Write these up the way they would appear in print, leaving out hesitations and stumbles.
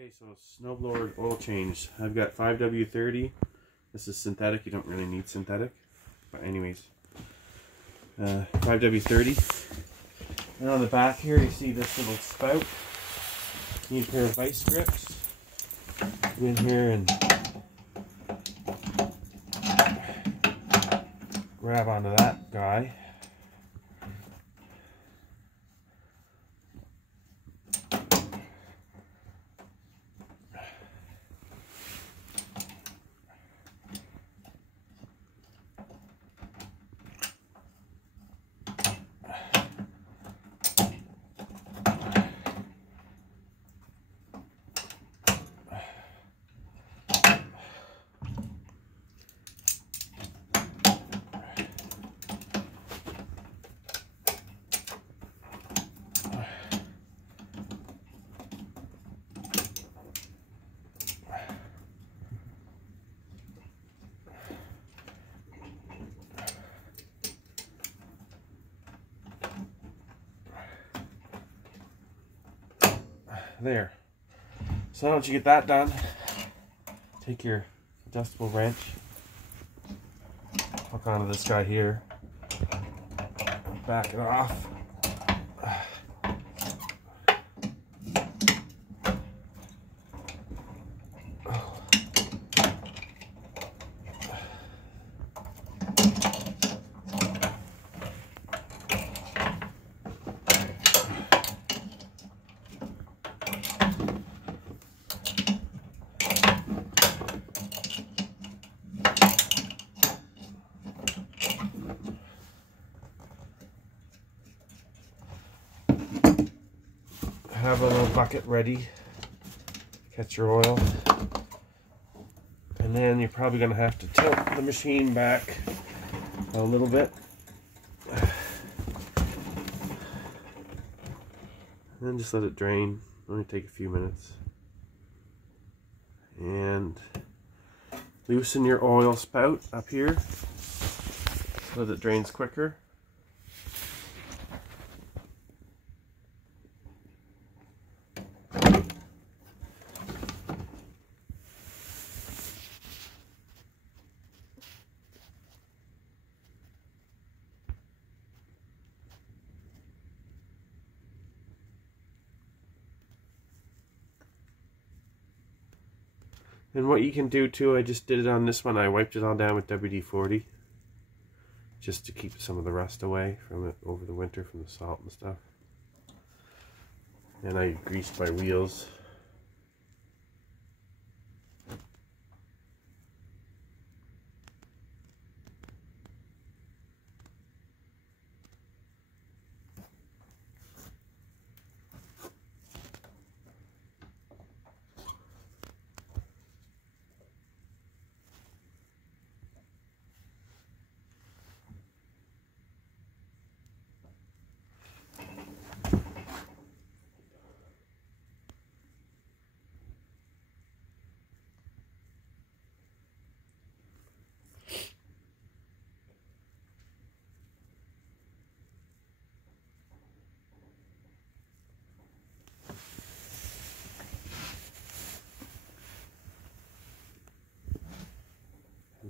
Okay, so snowblower oil change. I've got 5W30. This is synthetic. You don't really need synthetic. But anyways, 5W30. And on the back here, you see this little spout. You need a pair of vice grips. Get in here and grab onto that guy. There. So once you get that done, take your adjustable wrench, hook onto this guy here, back it off. Have a little bucket ready, catch your oil, and then you're probably going to have to tilt the machine back a little bit, and then just let it drain. Only take a few minutes, and loosen your oil spout up here so that it drains quicker. And what you can do too, I just did it on this one, I wiped it all down with WD-40 just to keep some of the rust away from it over the winter from the salt and stuff. And I greased my wheels.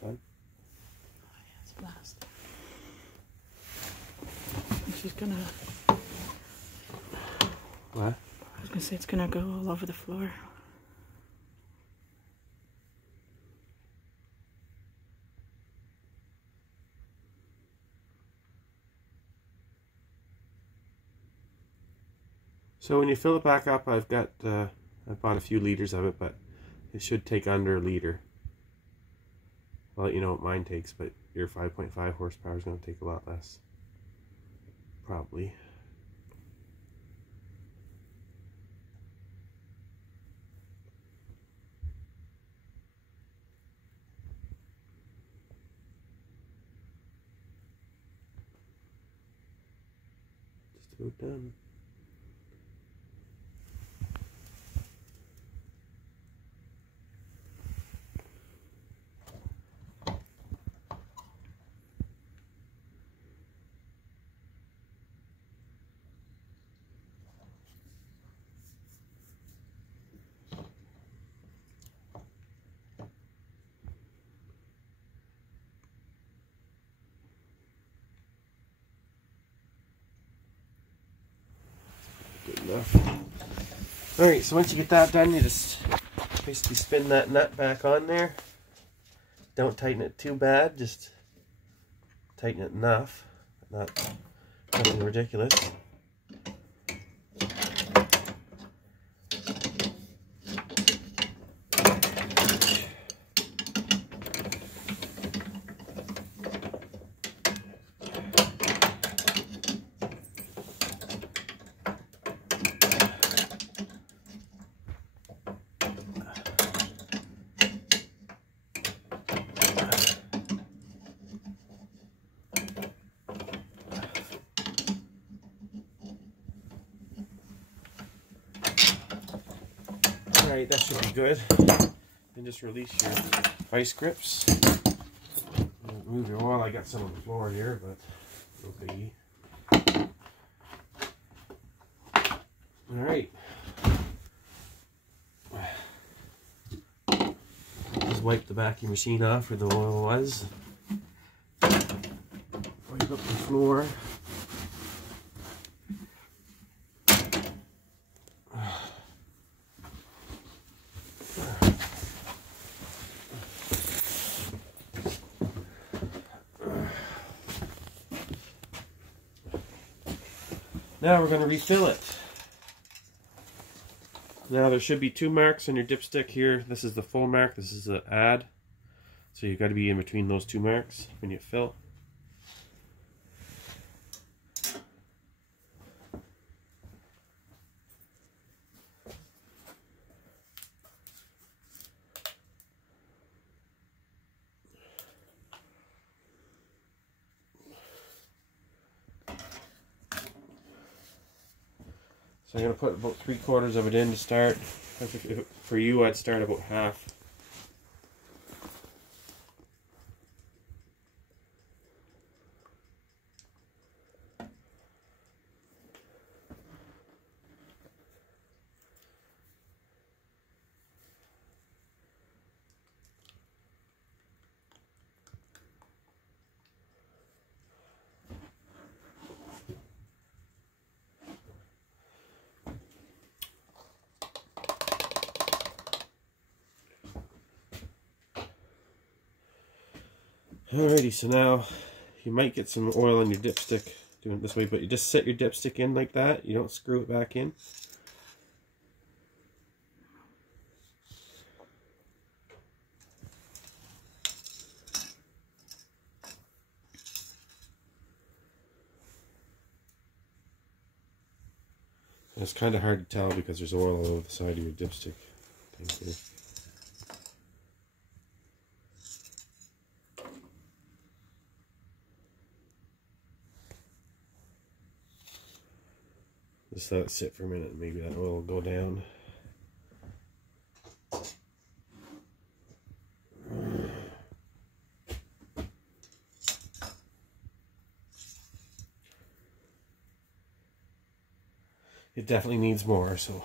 Fun. Oh yeah, it's a blast. She's gonna... What? I was gonna say it's gonna go all over the floor. So when you fill it back up, I bought a few liters of it, but it should take under a liter. I'll let you know what mine takes, but your 5.5 horsepower is going to take a lot less. Probably. Just about done. enough. Alright, so once you get that done, you just basically spin that nut back on there. Don't tighten it too bad, just tighten it enough, nothing ridiculous. Alright, that should be good. Then just release your vice grips. Move your oil. I got some on the floor here, but no biggie. Alright. Just wipe the back of your machine off where the oil was. Wipe up the floor. Now we're going to refill it. Now there should be 2 marks on your dipstick here. This is the full mark, this is the add. So you've got to be in between those 2 marks when you fill. So I'm going to put about 3/4 of it in to start. If for you, I'd start about half. Alrighty, so now you might get some oil on your dipstick doing it this way, but you just set your dipstick in like that. You don't screw it back in. And it's kind of hard to tell because there's oil all over the side of your dipstick. Thank you. Just let it sit for a minute and maybe that oil will go down. It definitely needs more, so.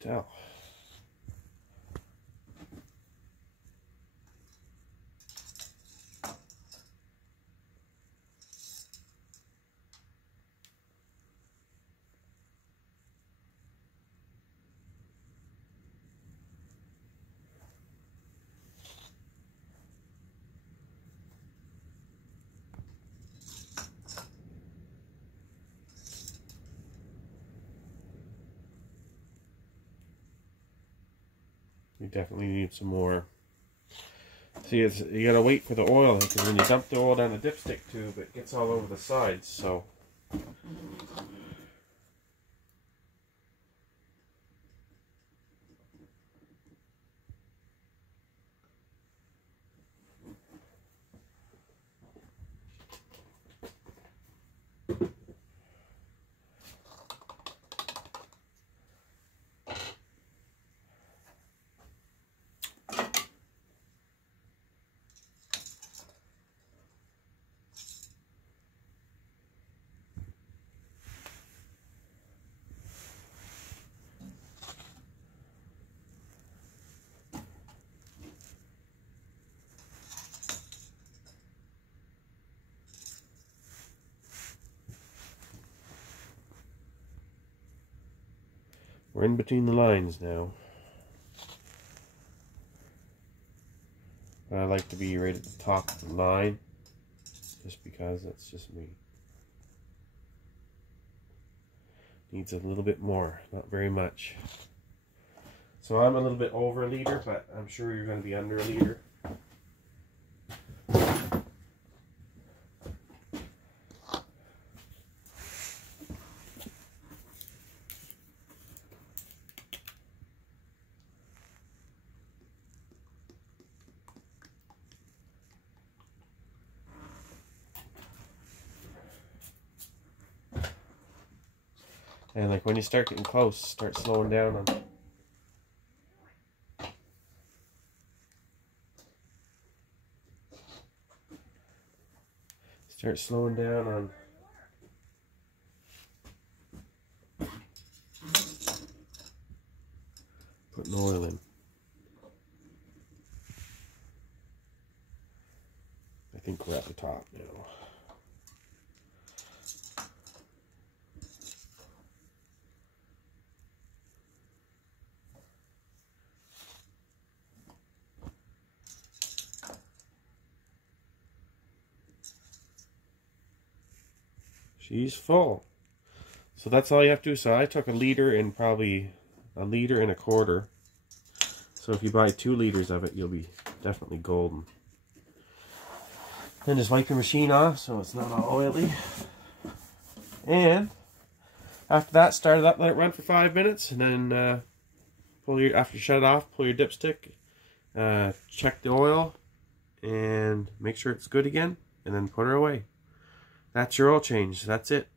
Tell. You definitely need some more. See, you gotta wait for the oil, because when you dump the oil down the dipstick tube, it gets all over the sides, so. We're in between the lines now. I like to be right at the top of the line, just because that's just me. Needs a little bit more, not very much. So I'm a little bit over a liter, but I'm sure you're going to be under a liter. And like when you start getting close, start slowing down on. Start slowing down on. Putting oil in. I think we're at the top now. She's full. So that's all you have to do. So I took a liter and probably a liter and a quarter. So if you buy 2 liters of it, you'll be definitely golden. And just wipe your machine off so it's not all oily. And after that, start it up, let it run for 5 minutes, and then after you shut it off, pull your dipstick, check the oil, and make sure it's good again, and then put her away. That's your oil change. That's it.